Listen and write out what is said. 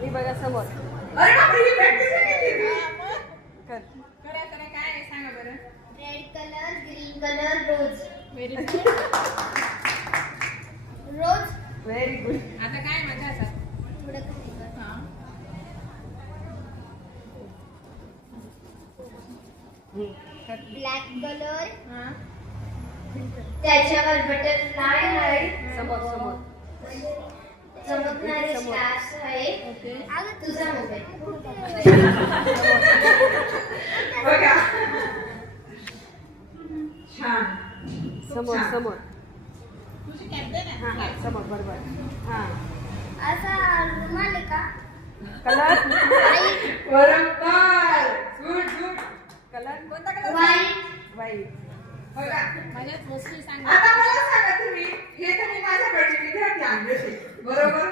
मी बघा समोर. अरे बापरे, ही प्रॅक्टिस केली मी. कर. करा करा काय आहे सांगा बरं. Red colour, green colour, rose. Very good. Rose. Very good. आता काय माझ्या हातात. थोडं कमी कर. हां. ब्लॅक कलर, हां. त्याच्यावर बटरफ्लाय आहे, समोर समोर. चमकणारे स्टार्स आहे. ओके. अगं तुझा मोबाईल. बघा. छान. समोर छान. समोर. तुझी कॅप दे हा ना. हा समोर बरोबर. हा. असा रुमाल आहे का? कलर. बरोबर. Good good. कलर कोणता कलर. व्हाईट. व्हाईट. बघा. माझ्याच वस्तू सांग. आता मला सांगा तुम्ही, हे तर मी माझ्याकडचे विद्यार्थी आणले बरोबर.